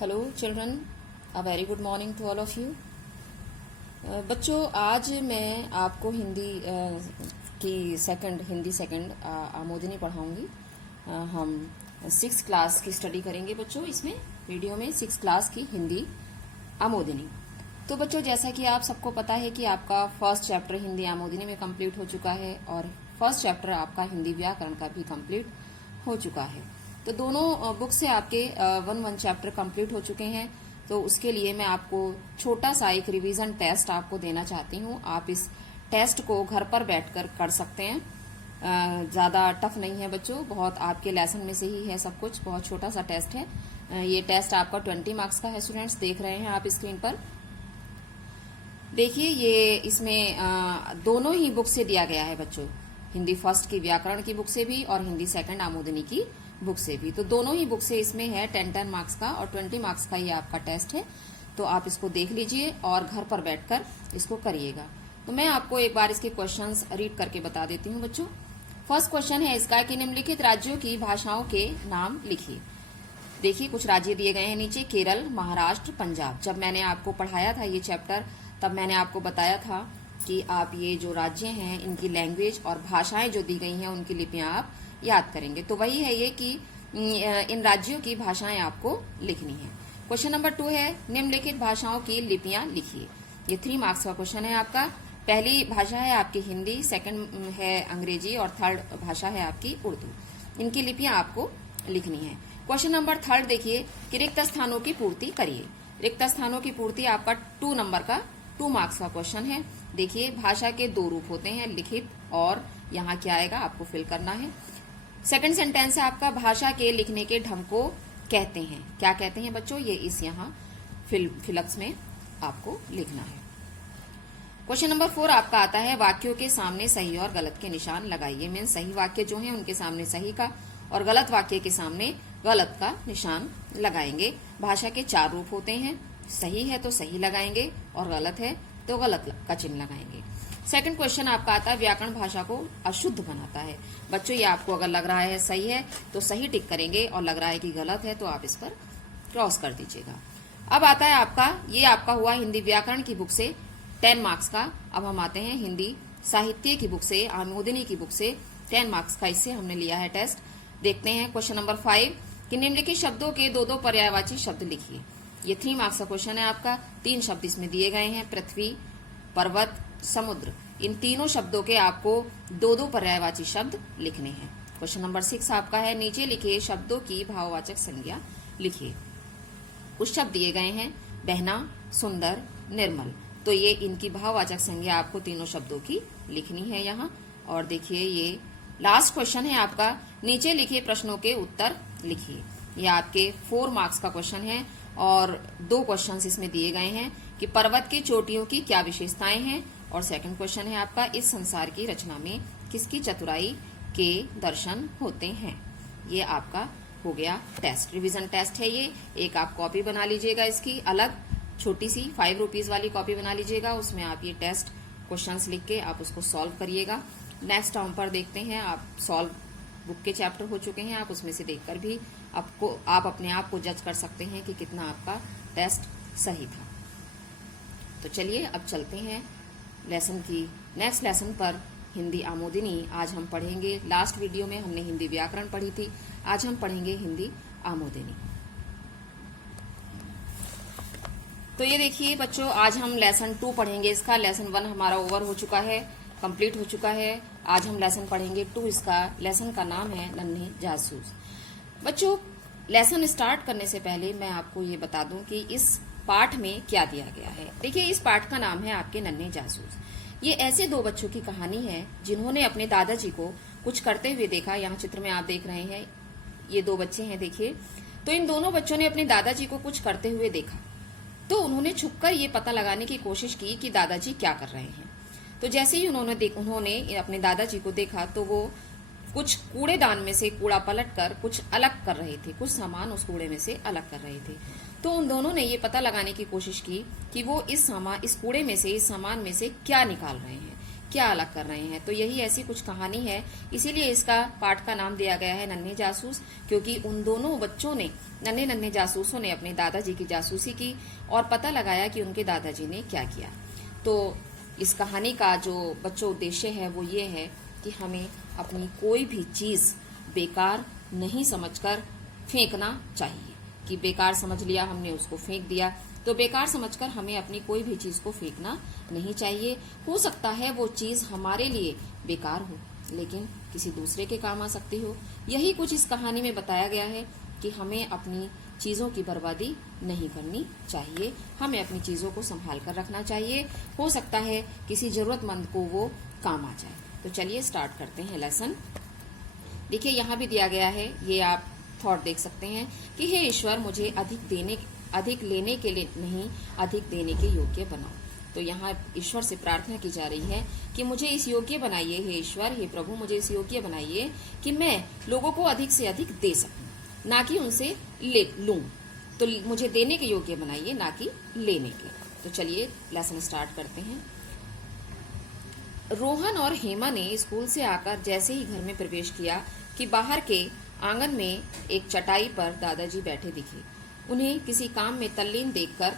Hello children, a very good morning to all of you. बच्चों, आज मैं आपको हिंदी सेकंड आमोदिनी पढ़ाऊंगी। हम 6th क्लास की स्टडी करेंगे बच्चों। इसमें वीडियो में 6th क्लास की हिंदी आमोदिनी। तो बच्चों, जैसा कि आप सबको पता है कि आपका फर्स्ट चैप्टर हिंदी आमोदिनी में कंप्लीट हो चुका है और फर्स्ट चैप्टर आपका हिंदी व्याकरण का भी कंप्लीट हो चुका है। तो दोनों बुक से आपके वन चैप्टर कंप्लीट हो चुके हैं। तो उसके लिए मैं आपको छोटा सा एक रिवीजन टेस्ट आपको देना चाहती हूँ। आप इस टेस्ट को घर पर बैठकर कर सकते हैं। ज्यादा टफ नहीं है बच्चों, बहुत आपके लेसन में से ही है सब कुछ। बहुत छोटा सा टेस्ट है। ये टेस्ट आपका 20 मार्क्स का है। स्टूडेंट्स, देख रहे हैं आप स्क्रीन पर। देखिए, ये इसमें दोनों ही बुक से दिया गया है बच्चों। हिंदी फर्स्ट की व्याकरण की बुक से भी और हिंदी सेकंड आमोदिनी की बुक से भी। तो दोनों ही बुक से इसमें है 10 मार्क्स का और 20 मार्क्स का ये आपका टेस्ट है। तो आप इसको देख लीजिए और घर पर बैठकर इसको करिएगा। तो मैं आपको एक बार इसके क्वेश्चंस रीड करके बता देती हूँ बच्चों। फर्स्ट क्वेश्चन है इसका कि निम्नलिखित राज्यों की भाषाओं के नाम लिखिए। देखिए, कुछ राज्य दिए गए हैं नीचे: केरल, महाराष्ट्र, पंजाब। जब मैंने आपको पढ़ाया था ये चैप्टर, तब मैंने आपको बताया था कि आप ये जो राज्य हैं इनकी लैंग्वेज और भाषाएं जो दी गई हैं उनकी लिपियां आप याद करेंगे। तो वही है ये कि इन राज्यों की भाषाएं आपको लिखनी है। क्वेश्चन नंबर 2 है निम्नलिखित भाषाओं की लिपियां लिखिए। ये 3 मार्क्स का क्वेश्चन है आपका। पहली भाषा है आपकी हिंदी, सेकंड है अंग्रेजी और थर्ड भाषा है आपकी उर्दू। इनकी लिपियां आपको लिखनी है। क्वेश्चन नंबर 3 देखिए कि रिक्त स्थानों की पूर्ति करिए। रिक्त स्थानों की पूर्ति आपका 2 नंबर का 2 मार्क्स का क्वेश्चन है। देखिए, भाषा के 2 रूप होते हैं, लिखित और यहाँ क्या आएगा आपको फिल करना है। सेकंड सेंटेंस है आपका भाषा के लिखने के ढंग को कहते हैं। क्या कहते हैं बच्चों, ये इस यहाँ फिलक्स में आपको लिखना है। क्वेश्चन नंबर 4 आपका आता है वाक्यों के सामने सही और गलत के निशान लगाइए। मीन सही वाक्य जो है उनके सामने सही का और गलत वाक्य के सामने गलत का निशान लगाएंगे। भाषा के 4 रूप होते हैं, सही है तो सही लगाएंगे और गलत है तो गलत का चिन्ह लगाएंगे। सेकंड क्वेश्चन आपका आता है व्याकरण भाषा को अशुद्ध बनाता है। बच्चों, ये आपको अगर लग रहा है सही है तो सही टिक करेंगे और लग रहा है कि गलत है तो आप इस पर क्रॉस कर दीजिएगा। अब आता है आपका, ये आपका हुआ हिंदी व्याकरण की बुक से 10 मार्क्स का। अब हम आते हैं हिंदी साहित्य की बुक से, आमोदिनी की बुक से 10 मार्क्स का इससे हमने लिया है टेस्ट। देखते हैं क्वेश्चन नंबर 5 कि निम्नलिखित शब्दों के 2 पर्यायवाची शब्द लिखिए। ये 3 मार्क्स का क्वेश्चन है आपका। 3 शब्द इसमें दिए गए हैं: पृथ्वी, पर्वत, समुद्र। इन तीनों शब्दों के आपको 2 पर्यायवाची शब्द लिखने हैं। क्वेश्चन नंबर 6 आपका है नीचे लिखे शब्दों की भाववाचक संज्ञा लिखिए। कुछ शब्द दिए गए हैं: बहना, सुंदर, निर्मल। तो ये इनकी भाववाचक संज्ञा आपको तीनों शब्दों की लिखनी है यहाँ। और देखिए, ये लास्ट क्वेश्चन है आपका, नीचे लिखे प्रश्नों के उत्तर लिखिए। ये आपके 4 मार्क्स का क्वेश्चन है और 2 क्वेश्चंस इसमें दिए गए हैं कि पर्वत की चोटियों की क्या विशेषताएं हैं। और सेकंड क्वेश्चन है आपका, इस संसार की रचना में किसकी चतुराई के दर्शन होते हैं। ये आपका हो गया टेस्ट, रिवीजन टेस्ट है ये। एक आप कॉपी बना लीजिएगा इसकी, अलग छोटी सी 5 रुपीज वाली कॉपी बना लीजिएगा। उसमें आप ये टेस्ट क्वेश्चंस लिख के आप उसको सॉल्व करिएगा। नेक्स्ट टर्म पर देखते हैं, आप सॉल्व बुक के चैप्टर हो चुके हैं, आप उसमें से देखकर भी आप अपने आप को जज कर सकते हैं कि कितना आपका टेस्ट सही था। तो चलिए अब चलते हैं लेसन की नेक्स्ट लेसन पर, हिंदी आमोदिनी। आज हम पढ़ेंगे, लास्ट वीडियो में हमने हिंदी व्याकरण पढ़ी थी, आज हम पढ़ेंगे हिंदी आमोदिनी। तो ये देखिए बच्चों, आज हम लेसन 2 पढ़ेंगे। इसका लेसन 1 हमारा ओवर हो चुका है, कंप्लीट हो चुका है। आज हम लेसन पढ़ेंगे 2। इसका लेसन का नाम है नन्हे जासूस। बच्चों, लेसन स्टार्ट करने से पहले मैं आपको ये बता दूं कि इस पाठ में क्या दिया गया है। देखिए, इस पाठ का नाम है आपके नन्हे जासूस। ये ऐसे 2 बच्चों की कहानी है जिन्होंने अपने दादाजी को कुछ करते हुए देखा। यहाँ चित्र में आप देख रहे हैं, ये 2 बच्चे हैं देखिए। तो इन दोनों बच्चों ने अपने दादाजी को कुछ करते हुए देखा, तो उन्होंने छुपकर ये पता लगाने की कोशिश की कि दादाजी क्या कर रहे हैं। तो जैसे ही उन्होंने अपने दादाजी को देखा तो वो कुछ कूड़ेदान में से कूड़ा पलटकर कुछ अलग कर रहे थे, कुछ सामान उस कूड़े में से अलग कर रहे थे। तो उन दोनों ने ये पता लगाने की कोशिश की कि वो इस कूड़े में से, इस सामान में से क्या निकाल रहे हैं, क्या अलग कर रहे हैं। तो यही ऐसी कुछ कहानी है, इसीलिए इसका पाठ का नाम दिया गया है नन्हे जासूस, क्योंकि उन दोनों बच्चों ने, नन्हे नन्हे जासूसों ने अपने दादाजी की जासूसी की और पता लगाया कि उनके दादाजी ने क्या किया। तो इस कहानी का जो बच्चों उद्देश्य है वो ये है कि हमें अपनी कोई भी चीज बेकार नहीं समझकर फेंकना चाहिए, कि बेकार समझ लिया हमने उसको फेंक दिया। तो बेकार समझकर हमें अपनी कोई भी चीज को फेंकना नहीं चाहिए। हो सकता है वो चीज हमारे लिए बेकार हो लेकिन किसी दूसरे के काम आ सकती हो। यही कुछ इस कहानी में बताया गया है कि हमें अपनी चीजों की बर्बादी नहीं करनी चाहिए, हमें अपनी चीजों को संभाल कर रखना चाहिए। हो सकता है किसी जरूरतमंद को वो काम आ जाए। तो चलिए स्टार्ट करते हैं लेसन। देखिए यहाँ भी दिया गया है, ये आप थॉट देख सकते हैं कि हे ईश्वर मुझे अधिक लेने के लिए नहीं, अधिक देने के योग्य बनाओ। तो यहाँ ईश्वर से प्रार्थना की जा रही है कि मुझे इस योग्य बनाइए, हे ईश्वर, हे प्रभु, मुझे इस योग्य बनाइए कि मैं लोगों को अधिक से अधिक दे सकूं, ना कि उनसे ले लूं। तो मुझे देने के योग्य बनाइए, ना कि लेने के। तो चलिए लेसन स्टार्ट करते हैं। रोहन और हेमा ने स्कूल से आकर जैसे ही घर में प्रवेश किया कि बाहर के आंगन में एक चटाई पर दादाजी बैठे दिखे। उन्हें किसी काम में तल्लीन देखकर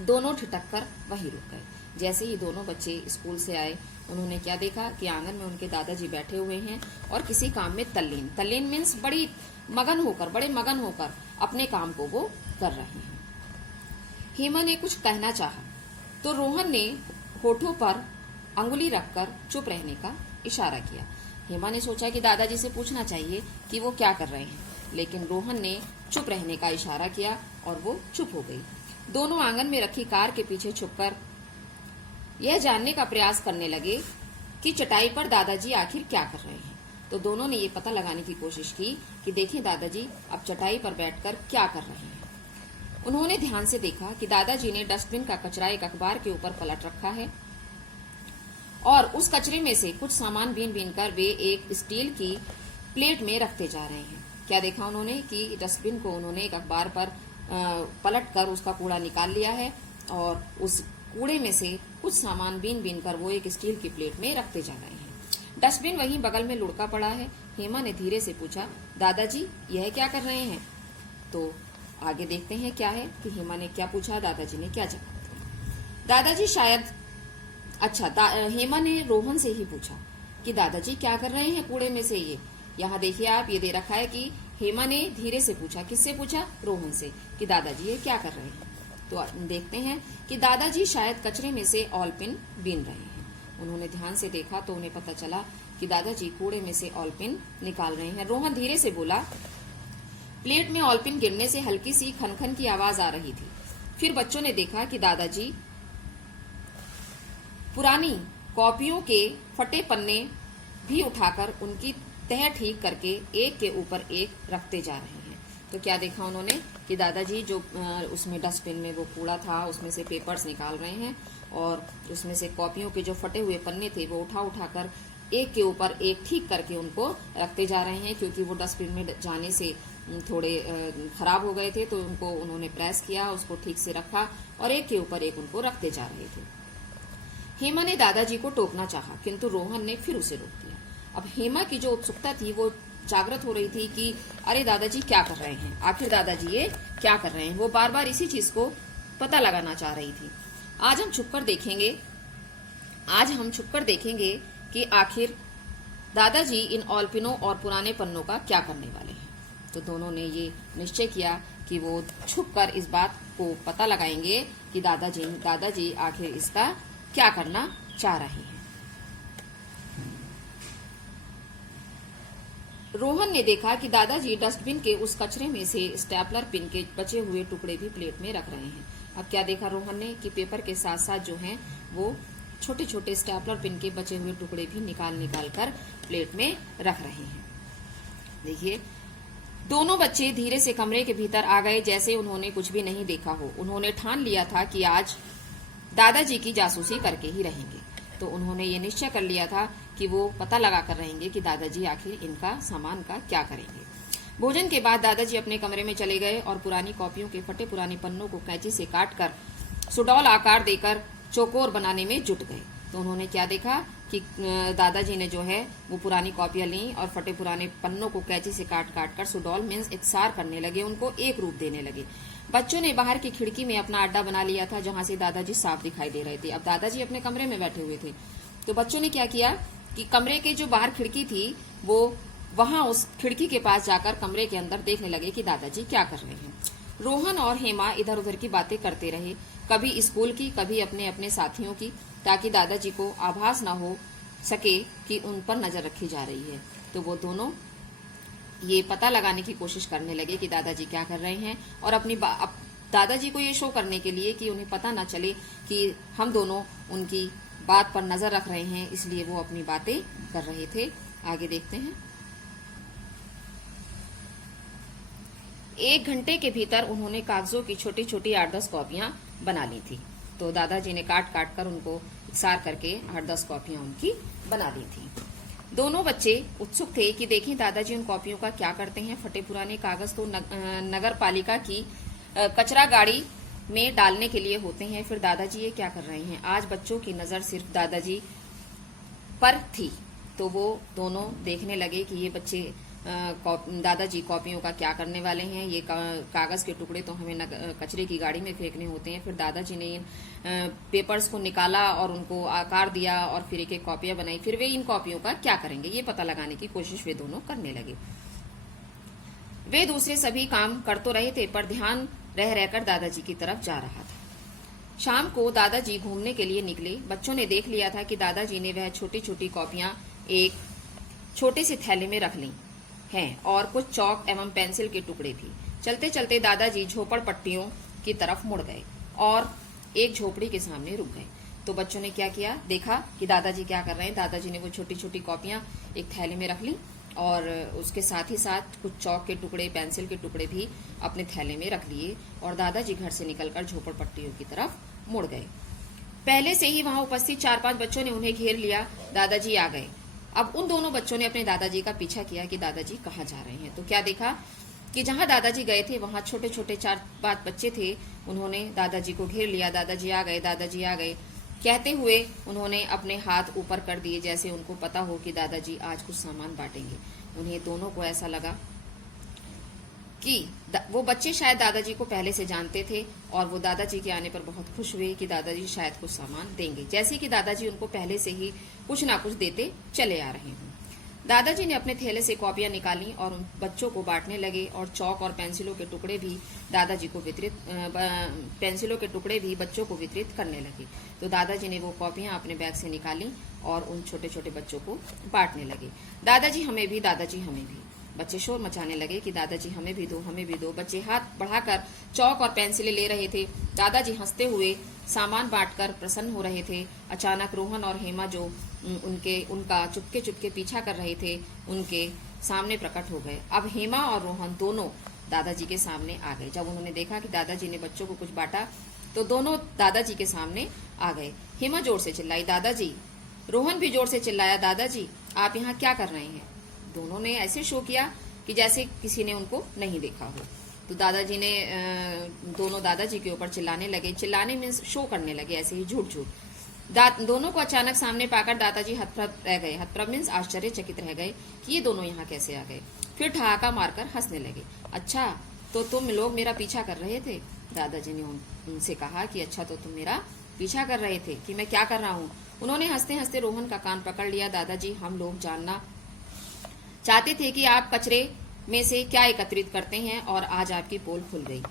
दोनों ठिठक कर वहीं रुक गए। जैसे ही दोनों बच्चे स्कूल से आए, उन्होंने क्या देखा कि आंगन में उनके दादाजी बैठे हुए हैं और किसी काम में तल्लीन मीन्स बड़े मगन होकर अपने काम को वो कर रहे हैं। हेमा ने कुछ कहना चाहा तो रोहन ने होठों पर अंगुली रखकर चुप रहने का इशारा किया। हेमा ने सोचा कि दादाजी से पूछना चाहिए कि वो क्या कर रहे हैं, लेकिन रोहन ने चुप रहने का इशारा किया और वो चुप हो गई। दोनों आंगन में रखी कार के पीछे छुपकर यह जानने का प्रयास करने लगे कि चटाई पर दादाजी आखिर क्या कर रहे हैं। तो दोनों ने ये पता लगाने की कोशिश की कि देखें दादाजी अब चटाई पर बैठकर क्या कर रहे हैं। उन्होंने ध्यान से देखा कि दादाजी ने डस्टबिन का कचरा एक अखबार के ऊपर पलट रखा है और उस कचरे में से कुछ सामान बीन कर वे एक स्टील की प्लेट में रखते जा रहे हैं। क्या देखा उन्होंने कि डस्टबिन को उन्होंने एक अखबार पर पलट कर उसका कूड़ा निकाल लिया है और उस कूड़े में से कुछ सामान बीन कर वो एक स्टील की प्लेट में रखते जा रहे हैं। डस्टबिन वहीं बगल में लुढ़का पड़ा है। हेमा ने धीरे से पूछा, दादाजी यह क्या कर रहे हैं? तो आगे देखते हैं क्या है कि हेमा ने क्या पूछा, दादाजी ने क्या जवाब दिया। दादाजी शायद हेमा ने रोहन से ही पूछा कि दादाजी क्या कर रहे हैं कूड़े में से ये। यहाँ देखिए आप, ये दे रखा है कि हेमा ने धीरे से पूछा। किससे पूछा? रोहन से, कि दादाजी ये क्या कर रहे हैं। तो देखते हैं कि दादाजी शायद कचरे में से ऑलपिन बीन रहे हैं। उन्होंने ध्यान से देखा तो उन्हें पता चला कि दादाजी कूड़े में से ऑलपिन निकाल रहे हैं। रोहन धीरे से बोला, प्लेट में ऑलपिन गिरने से हल्की सी खनखन की आवाज आ रही थी। फिर बच्चों ने देखा कि दादाजी पुरानी कॉपियों के फटे पन्ने भी उठाकर उनकी तह ठीक करके एक के ऊपर एक रखते जा रहे हैं। तो क्या देखा उन्होंने कि दादाजी जो उसमें डस्टबिन में वो कूड़ा था उसमें से पेपर्स निकाल रहे हैं और उसमें से कॉपियों के जो फटे हुए पन्ने थे वो उठाकर एक के ऊपर एक ठीक करके उनको रखते जा रहे हैं, क्योंकि वो डस्टबिन में जाने से थोड़े खराब हो गए थे। तो उनको उन्होंने प्रेस किया, उसको ठीक से रखा और एक के ऊपर एक उनको रखते जा रहे थे। हेमा ने दादाजी को टोकना चाहा किंतु रोहन ने फिर उसे रोक दिया। अब हेमा की जो उत्सुकता थी वो जागृत हो रही थी कि अरे दादाजी क्या कर रहे हैं, आखिर दादाजी ये क्या कर रहे हैं। वो बार बार इसी चीज को पता लगाना चाह रही थी। आज हम छुपकर देखेंगे कि आखिर दादाजी इन ऑलपिनों और पुराने पन्नों का क्या करने वाले हैं। तो दोनों ने ये निश्चय किया कि वो छुपकर इस बात को पता लगाएंगे कि दादाजी आखिर इसका क्या करना चाह रहे हैं। रोहन ने देखा कि दादाजी डस्टबिन के उस कचरे में से स्टेपलर पिन के बचे हुए टुकड़े भी प्लेट में रख रहे हैं। अब क्या देखा रोहन ने कि पेपर के साथ साथ जो हैं वो छोटे छोटे स्टेपलर पिन के बचे हुए टुकड़े भी निकाल कर प्लेट में रख रहे हैं। देखिए दोनों बच्चे धीरे से कमरे के भीतर आ गए जैसे उन्होंने कुछ भी नहीं देखा हो। उन्होंने ठान लिया था कि आज दादाजी की जासूसी करके ही रहेंगे। तो उन्होंने ये निश्चय कर लिया था कि वो पता लगा कर रहेंगे कि दादाजी आखिर इनका सामान का क्या करेंगे। भोजन के बाद दादाजी अपने कमरे में चले गए और पुरानी कॉपियों के फटे पुराने पन्नों को कैंची से काटकर सुडौल आकार देकर चौकोर बनाने में जुट गए। तो उन्होंने क्या देखा कि दादाजी ने जो है वो पुरानी कॉपियां ली और फटे पुराने पन्नों को कैंची से काट काट कर सुडौल मीन्स इकसार करने लगे, उनको एक रूप देने लगे। बच्चों ने बाहर की खिड़की में अपना अड्डा बना लिया था, जहां से दादाजी साफ दिखाई दे रहे थे। अब दादाजी अपने कमरे में बैठे हुए थे, तो बच्चों ने क्या किया कि कमरे के जो बाहर खिड़की थी वो वहां उस खिड़की के पास जाकर कमरे के अंदर देखने लगे कि दादाजी क्या कर रहे हैं। रोहन और हेमा इधर उधर की बातें करते रहे, कभी स्कूल की, कभी अपने अपने साथियों की, ताकि दादाजी को आभास न हो सके कि उन पर नजर रखी जा रही है। तो वो दोनों ये पता लगाने की कोशिश करने लगे कि दादाजी क्या कर रहे हैं, और अपनी दादाजी को ये शो करने के लिए कि उन्हें पता न चले कि हम दोनों उनकी बात पर नजर रख रहे हैं, इसलिए वो अपनी बातें कर रहे थे। आगे देखते हैं। 1 घंटे के भीतर उन्होंने कागजों की छोटी छोटी 8-10 कॉपियां बना ली थी। तो दादाजी ने काट काट कर उनको इकसार करके 8-10 कॉपियां उनकी बना ली थी। दोनों बच्चे उत्सुक थे कि देखें दादाजी उन कॉपियों का क्या करते हैं। फटे पुराने कागज तो नगर पालिका की कचरा गाड़ी में डालने के लिए होते हैं, फिर दादाजी ये क्या कर रहे हैं। आज बच्चों की नजर सिर्फ दादाजी पर थी, तो वो दोनों देखने लगे कि ये बच्चे दादाजी कॉपियों का क्या करने वाले हैं। ये कागज के टुकड़े तो हमें कचरे की गाड़ी में फेंकने होते हैं। फिर दादाजी ने इन पेपर्स को निकाला और उनको आकार दिया और फिर एक एक कॉपियां बनाई। फिर वे इन कॉपियों का क्या करेंगे ये पता लगाने की कोशिश वे दोनों करने लगे। वे दूसरे सभी काम कर तो रहे थे, पर ध्यान रह रहकर दादाजी की तरफ जा रहा था। शाम को दादाजी घूमने के लिए निकले। बच्चों ने देख लिया था कि दादाजी ने वह छोटी छोटी कॉपियां एक छोटे से थैले में रख ली हैं और कुछ चौक एवं पेंसिल के टुकड़े भी। चलते चलते दादाजी झोपड़पट्टियों की तरफ मुड़ गए और एक झोपड़ी के सामने रुक गए। तो बच्चों ने क्या किया, देखा कि दादाजी क्या कर रहे हैं। दादाजी ने वो छोटी छोटी कॉपियां एक थैले में रख ली और उसके साथ ही साथ कुछ चौक के टुकड़े, पेंसिल के टुकड़े भी अपने थैले में रख लिए और दादाजी घर से निकलकर झोपड़पट्टियों की तरफ मुड़ गए। पहले से ही वहां उपस्थित 4-5 बच्चों ने उन्हें घेर लिया। दादाजी आ गए। अब उन दोनों बच्चों ने अपने दादाजी का पीछा किया कि दादाजी कहाँ जा रहे हैं। तो क्या देखा कि जहां दादाजी गए थे वहां छोटे छोटे 4-5 बच्चे थे। उन्होंने दादाजी को घेर लिया। दादाजी आ गए, दादाजी आ गए कहते हुए उन्होंने अपने हाथ ऊपर कर दिए, जैसे उनको पता हो कि दादाजी आज कुछ सामान बांटेंगे। उन्हें दोनों को ऐसा लगा कि वो बच्चे शायद दादाजी को पहले से जानते थे और वो दादाजी के आने पर बहुत खुश हुए कि दादाजी शायद कुछ सामान देंगे, जैसे कि दादाजी उनको पहले से ही कुछ ना कुछ देते चले आ रहे हैं। दादाजी ने अपने थैले से कॉपियां निकाली और उन बच्चों को बांटने लगे और चौक और पेंसिलों के टुकड़े भी बच्चों को वितरित करने लगे। तो दादाजी ने वो कॉपियां अपने बैग से निकाली और उन छोटे छोटे बच्चों को बांटने लगे। दादाजी हमें भी, दादाजी हमें भी। बच्चे शोर मचाने लगे कि दादाजी हमें भी दो, हमें भी दो। बच्चे हाथ बढ़ाकर चौक और पेंसिलें ले रहे थे। दादाजी हंसते हुए सामान बांटकर प्रसन्न हो रहे थे। अचानक रोहन और हेमा जो उनका चुपके चुपके पीछा कर रहे थे, उनके सामने प्रकट हो गए। अब हेमा और रोहन दोनों दादाजी के सामने आ गए। जब उन्होंने देखा कि दादाजी ने बच्चों को कुछ बांटा तो दोनों दादाजी के सामने आ गए। हेमा जोर से चिल्लाई, दादाजी। रोहन भी जोर से चिल्लाया, दादाजी आप यहाँ क्या कर रहे हैं। दोनों ने ऐसे शो किया कि जैसे किसी ने उनको नहीं देखा हो। तो दादाजी ने दोनों दादाजी के ऊपर चिल्लाने लगे। चिल्लाने मीन्स शो करने लगे, ऐसे ही झूठ झूठ। दोनों को अचानक सामने पाकर दादाजी हतप्रभ रह गए। हतप्रभ मीन्स आश्चर्यचकित रह गए कि ये दोनों यहाँ कैसे आ गए। फिर ठहाका मारकर हंसने लगे। अच्छा तो तुम लोग मेरा पीछा कर रहे थे। दादाजी ने उनसे कहा कि अच्छा तो तुम मेरा पीछा कर रहे थे कि मैं क्या कर रहा हूँ। उन्होंने हंसते हंसते रोहन का कान पकड़ लिया। दादाजी हम लोग जानना चाहते थे कि आप कचरे में से क्या एकत्रित करते हैं और आज आपकी पोल खुल गई।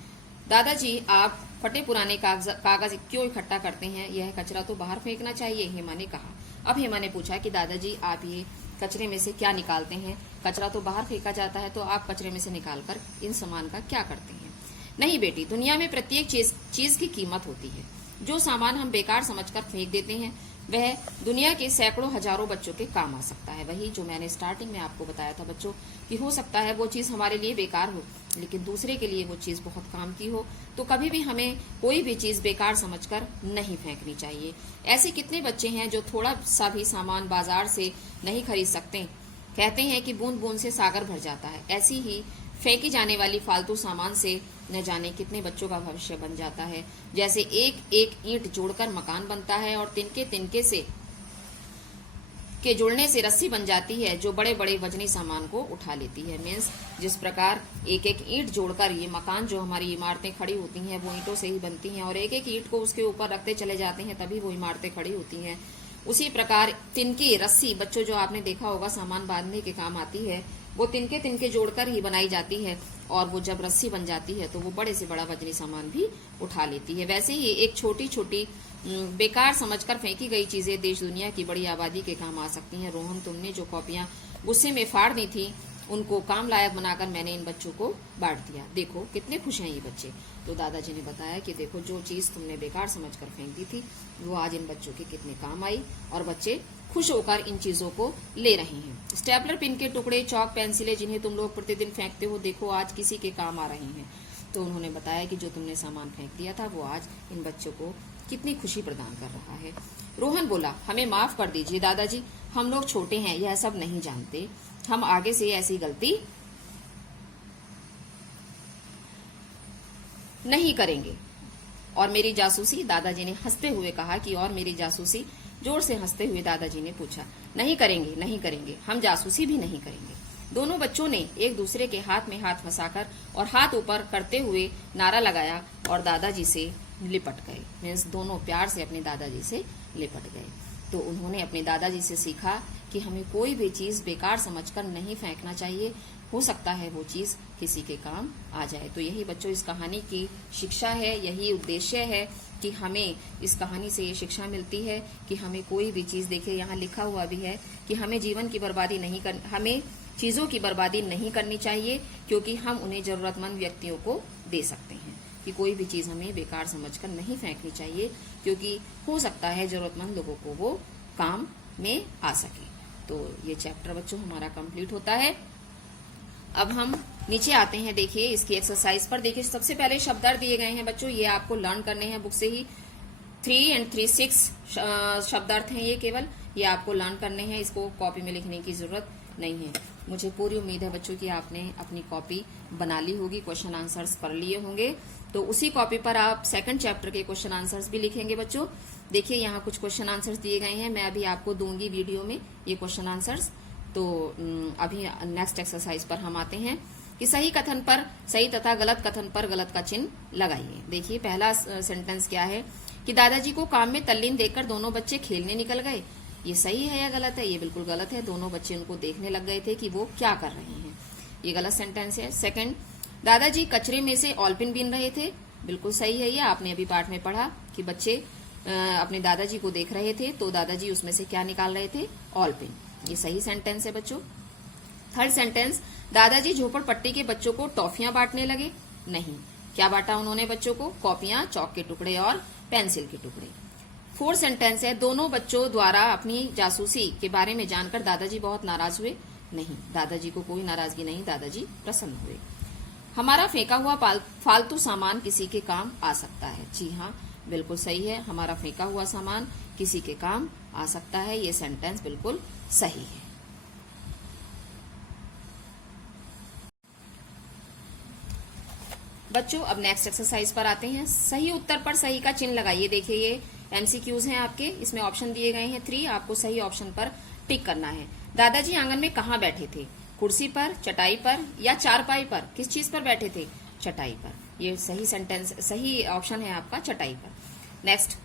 दादाजी आप फटे पुराने कागज क्यों इकट्ठा करते हैं, यह कचरा तो बाहर फेंकना चाहिए, हेमा ने कहा। अब हेमा ने पूछा कि दादाजी आप ये कचरे में से क्या निकालते हैं, कचरा तो बाहर फेंका जाता है, तो आप कचरे में से निकालकर इन सामान का क्या करते हैं। नहीं बेटी, दुनिया में प्रत्येक चीज की कीमत होती है। जो सामान हम बेकार समझकर फेंक देते हैं वह दुनिया के सैकड़ों हजारों बच्चों के काम आ सकता है। वही जो मैंने स्टार्टिंग में आपको बताया था बच्चों कि हो सकता है वो चीज हमारे लिए बेकार हो लेकिन दूसरे के लिए वो चीज बहुत काम की हो। तो कभी भी हमें कोई भी चीज बेकार समझकर नहीं फेंकनी चाहिए। ऐसे कितने बच्चे हैं जो थोड़ा सा भी सामान बाजार से नहीं खरीद सकते। कहते हैं कि बूंद बूंद से सागर भर जाता है। ऐसी ही फेंकी जाने वाली फालतू सामान से न जाने कितने बच्चों का भविष्य बन जाता है। जैसे एक एक ईंट जोड़कर मकान बनता है और तिनके तिनके से के जुड़ने से रस्सी बन जाती है जो बड़े बड़े वजनी सामान को उठा लेती है। मीन्स जिस प्रकार एक एक ईंट जोड़कर ये मकान जो हमारी इमारतें खड़ी होती हैं वो ईंटों से ही बनती हैं और एक एक ईंट को उसके ऊपर रखते चले जाते हैं तभी वो इमारतें खड़ी होती हैं। उसी प्रकार तिनके रस्सी बच्चों जो आपने देखा होगा सामान बांधने के काम आती है, वो तिनके तिनके जोड़कर ही बनाई जाती है और वो जब रस्सी बन जाती है तो वो बड़े से बड़ा वजनी सामान भी उठा लेती है। वैसे ही एक छोटी छोटी बेकार समझकर फेंकी गई चीजें देश दुनिया की बड़ी आबादी के काम आ सकती हैं। रोहन, तुमने जो कॉपियां गुस्से में फाड़ दी थी उनको काम लायक बनाकर मैंने इन बच्चों को बांट दिया। देखो कितने खुश हैं ये बच्चे। तो दादाजी ने बताया कि देखो जो चीज तुमने बेकार समझकर फेंक दी थी वो आज इन बच्चों के कितने काम आई और बच्चे खुश होकर इन चीजों को ले रहे हैं। स्टेपलर पिन के टुकड़े, चौक, पेंसिलें जिन्हें तुम लोग प्रतिदिन फेंकते हो, देखो आज किसी के काम आ रहे हैं। तो उन्होंने बताया कि जो तुमने सामान फेंक दिया था वो आज इन बच्चों को कितनी खुशी प्रदान कर रहा है। रोहन बोला, हमें माफ कर दीजिए दादाजी, हम लोग छोटे हैं, यह सब नहीं जानते, हम आगे से ऐसी गलती नहीं करेंगे। और मेरी जासूसी, दादाजी ने हंसते हुए कहा कि और मेरी जासूसी, जोर से हंसते हुए दादाजी ने पूछा। नहीं करेंगे, नहीं करेंगे, हम जासूसी भी नहीं करेंगे। दोनों बच्चों ने एक दूसरे के हाथ में हाथ फंसाकर और हाथ ऊपर करते हुए नारा लगाया और दादाजी से लिपट गए। मीन्स दोनों प्यार से अपने दादाजी से लिपट गए। तो उन्होंने अपने दादाजी से सीखा कि हमें कोई भी चीज बेकार समझकर नहीं फेंकना चाहिए, हो सकता है वो चीज किसी के काम आ जाए। तो यही बच्चों इस कहानी की शिक्षा है, यही उद्देश्य है कि हमें इस कहानी से ये शिक्षा मिलती है कि हमें कोई भी चीज, देखिए यहाँ लिखा हुआ भी है कि हमें जीवन की बर्बादी नहीं कर, हमें चीजों की बर्बादी नहीं करनी चाहिए क्योंकि हम उन्हें जरूरतमंद व्यक्तियों को दे सकते हैं। कि कोई भी चीज हमें बेकार समझकर नहीं फेंकनी चाहिए क्योंकि हो सकता है जरूरतमंद लोगों को वो काम में आ सके। तो ये चैप्टर बच्चों हमारा कंप्लीट होता है। अब हम नीचे आते हैं, देखिए इसकी एक्सरसाइज पर। देखिए सबसे पहले शब्दार्थ दिए गए हैं बच्चों, ये आपको लर्न करने हैं बुक से ही। 3 और 3, 6 शब्दार्थ हैं ये, केवल ये आपको लर्न करने हैं, इसको कॉपी में लिखने की जरूरत नहीं है। मुझे पूरी उम्मीद है बच्चों कि आपने अपनी कॉपी बना ली होगी, क्वेश्चन आंसर्स पढ़ लिए होंगे। तो उसी कॉपी पर आप सेकंड चैप्टर के क्वेश्चन आंसर्स भी लिखेंगे बच्चों। देखिए यहाँ कुछ क्वेश्चन आंसर्स दिए गए हैं, मैं अभी आपको दूंगी वीडियो में ये क्वेश्चन आंसर्स। तो अभी नेक्स्ट एक्सरसाइज पर हम आते हैं कि सही कथन पर सही तथा गलत कथन पर गलत का चिन्ह लगाइए। देखिए पहला सेंटेंस क्या है कि दादाजी को काम में तल्लीन देखकर दोनों बच्चे खेलने निकल गए। ये सही है या गलत है? ये बिल्कुल गलत है। दोनों बच्चे उनको देखने लग गए थे कि वो क्या कर रहे हैं, ये गलत सेंटेंस है। सेकंड, दादाजी कचरे में से ऑलपिन बीन रहे थे। बिल्कुल सही है ये, आपने अभी पाठ में पढ़ा कि बच्चे अपने दादाजी को देख रहे थे तो दादाजी उसमें से क्या निकाल रहे थे? ऑलपिन। ये सही सेंटेंस है बच्चों। थर्ड सेंटेंस, दादाजी झोपड़पट्टी के बच्चों को टॉफियां बांटने लगे। नहीं, क्या बांटा उन्होंने बच्चों को? कॉपियां, चौक के टुकड़े और पेंसिल के टुकड़े। फोर्थ सेंटेंस है, दोनों बच्चों द्वारा अपनी जासूसी के बारे में जानकर दादाजी बहुत नाराज हुए। नहीं, दादाजी को कोई नाराजगी नहीं, दादाजी प्रसन्न हुए। हमारा फेंका हुआ फालतू सामान किसी के काम आ सकता है। जी हाँ, बिल्कुल सही है, हमारा फेंका हुआ सामान किसी के काम आ सकता है, ये सेंटेंस बिल्कुल सही है। बच्चों अब नेक्स्ट एक्सरसाइज पर आते हैं। सही उत्तर पर सही का चिन्ह लगाइए। देखिए ये एमसीक्यूज हैं आपके, इसमें ऑप्शन दिए गए हैं 3, आपको सही ऑप्शन पर टिक करना है। दादाजी आंगन में कहाँ बैठे थे? कुर्सी पर, चटाई पर या चारपाई पर? किस चीज पर बैठे थे? चटाई पर। ये सही सेंटेंस, सही ऑप्शन है आपका चटाई पर। नेक्स्ट,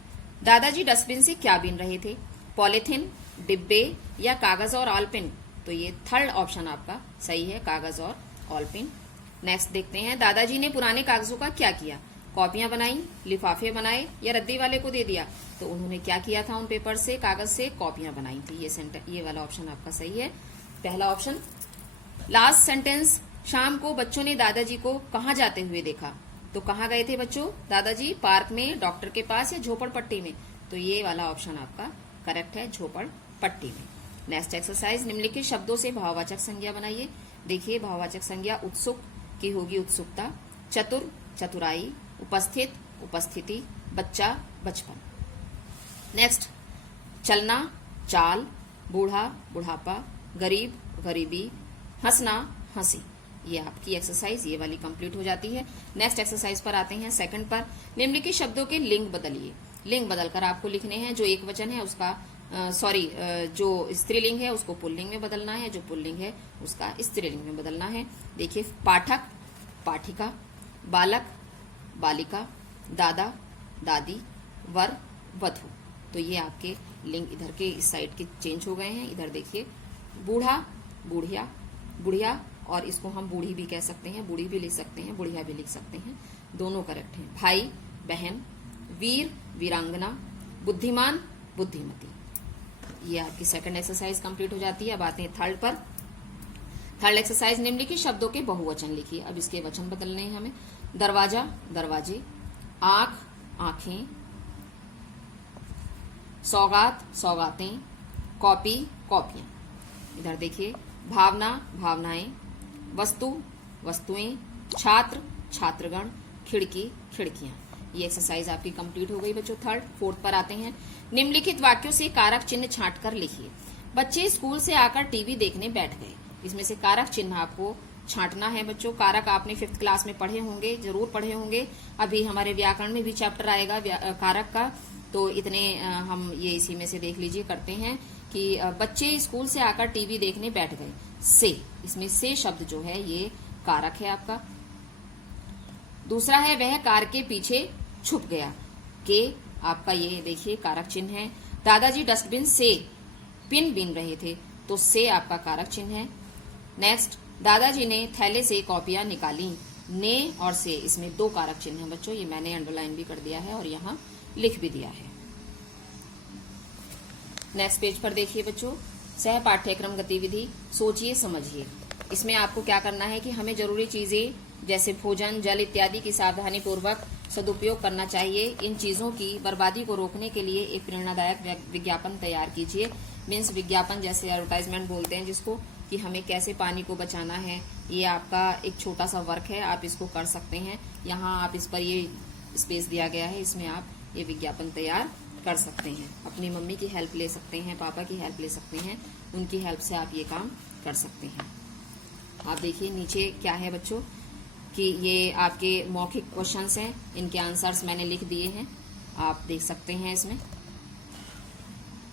दादाजी डस्टबिन से क्या बीन रहे थे? पॉलिथीन, डिब्बे या कागज और ऑलपिन? तो ये थर्ड ऑप्शन आपका सही है, कागज और ऑलपिन। नेक्स्ट देखते हैं, दादाजी ने पुराने कागजों का क्या किया? कॉपियां बनाई, लिफाफे बनाए या रद्दी वाले को दे दिया? तो उन्होंने क्या किया था? उन पेपर से, कागज से कॉपियां बनाई थी। ये वाला ऑप्शन आपका सही है, पहला ऑप्शन। लास्ट सेंटेंस, शाम को बच्चों ने दादाजी को कहाँ जाते हुए देखा? तो कहाँ गए थे बच्चों दादाजी? पार्क में, डॉक्टर के पास या झोपड़पट्टी में? तो ये वाला ऑप्शन आपका करेक्ट है, झोपड़पट्टी में। नेक्स्ट एक्सरसाइज, निम्नलिखित शब्दों से भाववाचक संज्ञा बनाइए। देखिए भाववाचक संज्ञा उत्सुक की होगी उत्सुकता, चतुर चतुराई, उपस्थित उपस्थिति, बच्चा बचपन। नेक्स्ट, चलना चाल, बूढ़ा बुढ़ापा, गरीब गरीबी, हंसना हंसी। ये आपकी एक्सरसाइज ये वाली कंप्लीट हो जाती है। नेक्स्ट एक्सरसाइज पर आते हैं, सेकंड पर। निम्नलिखित शब्दों के लिंग बदलिए। लिंग बदलकर आपको लिखने हैं, जो एक वचन है उसका जो स्त्रीलिंग है उसको पुल्लिंग में बदलना है, जो पुल्लिंग है उसका स्त्रीलिंग में बदलना है। देखिए, पाठक, पाठिका, बालक, बालिका, दादा, दादी, वर, वधू। तो ये आपके लिंग इधर के इस साइड के चेंज हो गए हैं। इधर देखिए, बूढ़ा, बुढ़िया, बुढ़िया, और इसको हम बूढ़ी भी कह सकते हैं, बूढ़ी भी लिख सकते हैं, बुढ़िया भी लिख सकते हैं, दोनों करेक्ट हैं। भाई, बहन, वीर, वीरांगना, बुद्धिमान, बुद्धिमती। ये आपकी सेकंड एक्सरसाइज कंप्लीट हो जाती है। अब आते हैं थर्ड पर। थर्ड एक्सरसाइज, निम्नलिखित शब्दों के बहुवचन लिखिए। अब इसके वचन बदलने हैं हमें। दरवाजा, दरवाजे, आंख, आंखें, सौगात, सौगातें, कॉपी, कॉपियां। इधर देखिए, भावना, भावनाएं, वस्तु, वस्तुएं, छात्र, छात्रगण, खिड़की, खिड़कियां। ये एक्सरसाइज आपकी कंप्लीट हो गई बच्चों। थर्ड। फोर्थ पर आते हैं। निम्नलिखित वाक्यों से कारक चिन्ह छांटकर लिखिए। बच्चे स्कूल से आकर टीवी देखने बैठ गए। इसमें से कारक चिन्ह आपको छांटना है बच्चों। कारक आपने 5th क्लास में पढ़े होंगे, जरूर पढ़े होंगे। अभी हमारे व्याकरण में भी चैप्टर आएगा कारक का, तो इतने हम ये इसी में से देख लीजिए करते हैं कि बच्चे स्कूल से आकर टीवी देखने बैठ गए। से, इसमें से शब्द जो है ये कारक है आपका। दूसरा है, वह कार के पीछे छुप गया। के आपका ये देखिए कारक चिन्ह है। दादाजी डस्टबिन से पिन बीन रहे थे, तो से आपका कारक चिन्ह है। नेक्स्ट, दादाजी ने थैले से कॉपियां निकाली। ने और से, इसमें 2 कारक चिन्ह हैं बच्चों। ये मैंने अंडरलाइन भी कर दिया है और यहाँ लिख भी दिया है। नेक्स्ट पेज पर देखिए बच्चों, सह पाठ्यक्रम गतिविधि, सोचिए समझिए। इसमें आपको क्या करना है कि हमें जरूरी चीजें जैसे भोजन, जल इत्यादि की सावधानी पूर्वक सदुपयोग करना चाहिए। इन चीजों की बर्बादी को रोकने के लिए एक प्रेरणादायक विज्ञापन तैयार कीजिए। मीन्स विज्ञापन जैसे एडवर्टाइजमेंट बोलते हैं जिसको, कि हमें कैसे पानी को बचाना है। ये आपका एक छोटा सा वर्क है, आप इसको कर सकते हैं। यहाँ आप इस पर ये स्पेस दिया गया है, इसमें आप ये विज्ञापन तैयार कर सकते हैं। अपनी मम्मी की हेल्प ले सकते हैं, पापा की हेल्प ले सकते हैं, उनकी हेल्प से आप ये काम कर सकते हैं। आप देखिए नीचे क्या है बच्चों, कि ये आपके मौखिक क्वेश्चंस हैं, इनके आंसर्स मैंने लिख दिए हैं, आप देख सकते हैं। इसमें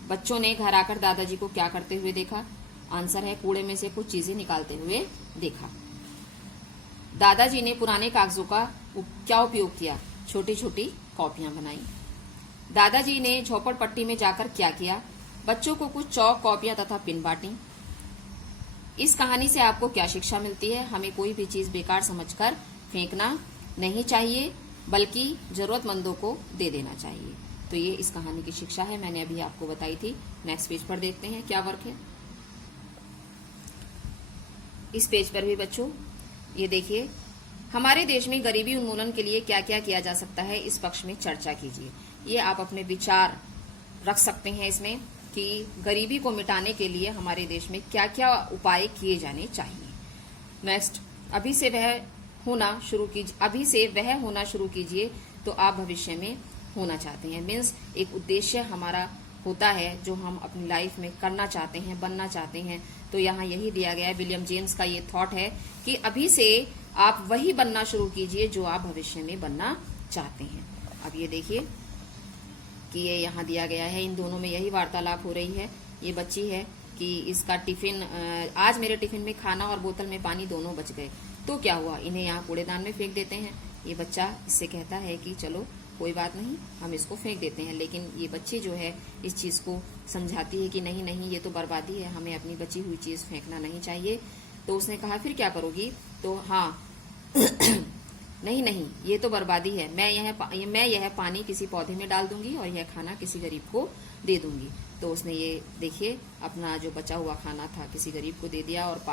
बच्चों ने घर आकर दादाजी को क्या करते हुए देखा। आंसर है, कूड़े में से कुछ चीजें निकालते हुए देखा। दादाजी ने पुराने कागजों का क्या उपयोग किया। छोटी छोटी कॉपियां बनाई। दादाजी ने झोपड़पट्टी में जाकर क्या किया। बच्चों को कुछ चौक, कॉपियां तथा पिन बांटी। इस कहानी से आपको क्या शिक्षा मिलती है। हमें कोई भी चीज बेकार समझकर फेंकना नहीं चाहिए, बल्कि जरूरतमंदों को दे देना चाहिए। तो ये इस कहानी की शिक्षा है, मैंने अभी आपको बताई थी। नेक्स्ट पेज पर देखते हैं क्या वर्क है। इस पेज पर भी बच्चों ये देखिए, हमारे देश में गरीबी उन्मूलन के लिए क्या क्या किया जा सकता है, इस पक्ष में चर्चा कीजिए। ये आप अपने विचार रख सकते हैं इसमें, कि गरीबी को मिटाने के लिए हमारे देश में क्या क्या उपाय किए जाने चाहिए। नेक्स्ट, अभी से वह होना शुरू कीजिए तो आप भविष्य में होना चाहते हैं। मीन्स एक उद्देश्य हमारा होता है जो हम अपनी लाइफ में करना चाहते हैं, बनना चाहते हैं। तो यहाँ यही दिया गया है, विलियम जेम्स का ये थॉट है कि अभी से आप वही बनना शुरू कीजिए जो आप भविष्य में बनना चाहते हैं। अब ये देखिए कि ये यहाँ दिया गया है, इन दोनों में यही वार्तालाप हो रही है। ये बच्ची है कि इसका टिफिन, आज मेरे टिफिन में खाना और बोतल में पानी दोनों बच गए, तो क्या हुआ, इन्हें यहाँ कूड़ेदान में फेंक देते हैं। ये बच्चा इससे कहता है कि चलो कोई बात नहीं, हम इसको फेंक देते हैं। लेकिन ये बच्ची जो है इस चीज को समझाती है कि नहीं नहीं, ये तो बर्बादी है, हमें अपनी बची हुई चीज फेंकना नहीं चाहिए। तो उसने कहा फिर क्या करोगी, तो हाँ नहीं नहीं, ये तो बर्बादी है, मैं यह पानी किसी पौधे में डाल दूंगी और यह खाना किसी गरीब को दे दूंगी। तो उसने ये देखिए अपना जो बचा हुआ खाना था किसी गरीब को दे दिया, और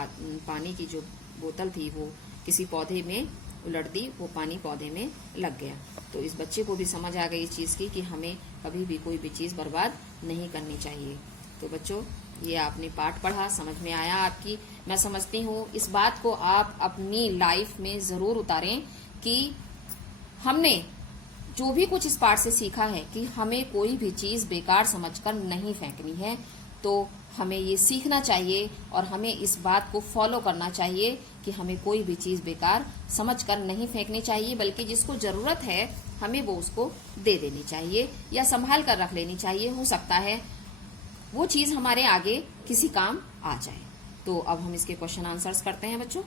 पानी की जो बोतल थी वो किसी पौधे में उलट दी, वो पानी पौधे में लग गया। तो इस बच्चे को भी समझ आ गई इस चीज की कि हमें कभी भी कोई भी चीज बर्बाद नहीं करनी चाहिए। तो बच्चों ये आपने पाठ पढ़ा, समझ में आया आपकी। मैं समझती हूँ इस बात को आप अपनी लाइफ में जरूर उतारें कि हमने जो भी कुछ इस पाठ से सीखा है कि हमें कोई भी चीज बेकार समझकर नहीं फेंकनी है। तो हमें ये सीखना चाहिए और हमें इस बात को फॉलो करना चाहिए कि हमें कोई भी चीज बेकार समझकर नहीं फेंकनी चाहिए, बल्कि जिसको जरूरत है हमें वो उसको दे देनी चाहिए या संभाल कर रख लेनी चाहिए। हो सकता है वो चीज हमारे आगे किसी काम आ जाए। तो अब हम इसके क्वेश्चन आंसर्स करते हैं बच्चों।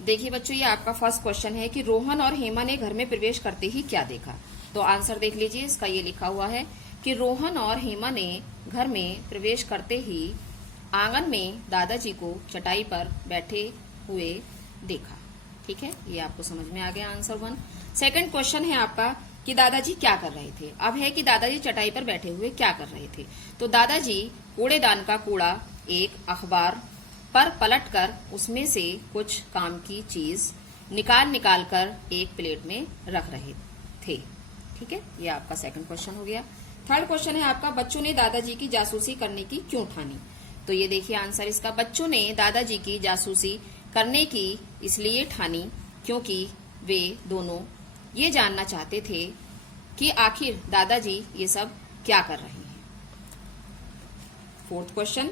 देखिए बच्चों, ये आपका फर्स्ट क्वेश्चन है कि रोहन और हेमा ने घर में प्रवेश करते ही क्या देखा। तो आंसर देख लीजिए, इसका ये लिखा हुआ है कि रोहन और हेमा ने घर में प्रवेश करते ही आंगन में दादाजी को चटाई पर बैठे हुए देखा। ठीक है, ये आपको समझ में आ गया आंसर 1। सेकंड क्वेश्चन है आपका कि दादाजी क्या कर रहे थे। अब है कि दादाजी चटाई पर बैठे हुए क्या कर रहे थे। तो दादाजी कूड़ेदान का कूड़ा एक अखबार पर पलटकर उसमें से कुछ काम की चीज निकाल कर एक प्लेट में रख रहे थे। ठीक है, ये आपका सेकंड क्वेश्चन हो गया। थर्ड क्वेश्चन है आपका, बच्चों ने दादाजी की जासूसी करने की क्यों ठानी। तो ये देखिए आंसर इसका, बच्चों ने दादाजी की जासूसी करने की इसलिए ठानी क्योंकि वे दोनों ये जानना चाहते थे कि आखिर दादाजी ये सब क्या कर रहे हैं। फोर्थ क्वेश्चन,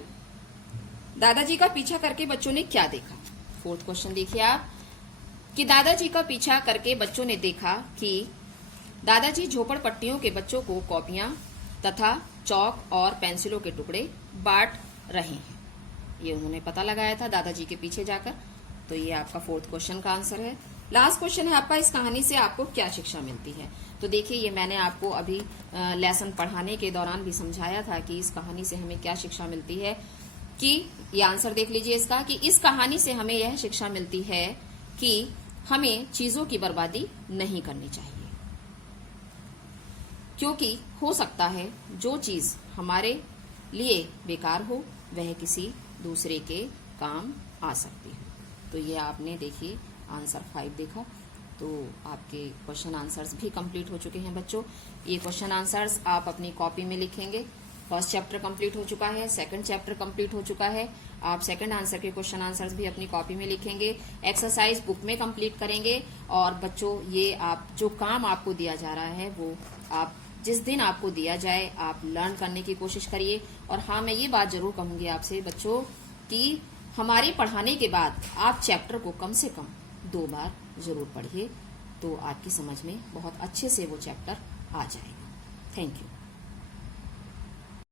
दादाजी का पीछा करके बच्चों ने क्या देखा। फोर्थ क्वेश्चन देखिए आप कि दादाजी का पीछा करके बच्चों ने देखा कि दादाजी झोपड़पट्टियों के बच्चों को कॉपियां तथा चौक और पेंसिलों के टुकड़े बांट रहे हैं। ये उन्होंने पता लगाया था दादाजी के पीछे जाकर। तो ये आपका फोर्थ क्वेश्चन का आंसर है। लास्ट क्वेश्चन है आपका, इस कहानी से आपको क्या शिक्षा मिलती है। तो देखिए, ये मैंने आपको अभी लेसन पढ़ाने के दौरान भी समझाया था कि इस कहानी से हमें क्या शिक्षा मिलती है। कि ये आंसर देख लीजिए इसका, कि इस कहानी से हमें यह शिक्षा मिलती है कि हमें चीजों की बर्बादी नहीं करनी चाहिए, क्योंकि हो सकता है जो चीज हमारे लिए बेकार हो वह किसी दूसरे के काम आ सकती है। तो ये आपने देखिए आंसर 5 देखा। तो आपके क्वेश्चन आंसर्स भी कंप्लीट हो चुके हैं बच्चों। ये क्वेश्चन आंसर्स आप अपनी कॉपी में लिखेंगे। फर्स्ट चैप्टर कंप्लीट हो चुका है, सेकंड चैप्टर कंप्लीट हो चुका है। आप सेकंड आंसर के क्वेश्चन आंसर्स भी अपनी कॉपी में लिखेंगे, एक्सरसाइज बुक में कंप्लीट करेंगे। और बच्चों, ये आप जो काम आपको दिया जा रहा है वो आप जिस दिन आपको दिया जाए आप लर्न करने की कोशिश करिए। और हाँ, मैं ये बात जरूर कहूंगी आपसे बच्चों कि हमारे पढ़ाने के बाद आप चैप्टर को कम से कम 2 बार जरूर पढ़िए, तो आपकी समझ में बहुत अच्छे से वो चैप्टर आ जाएगा। Thank you.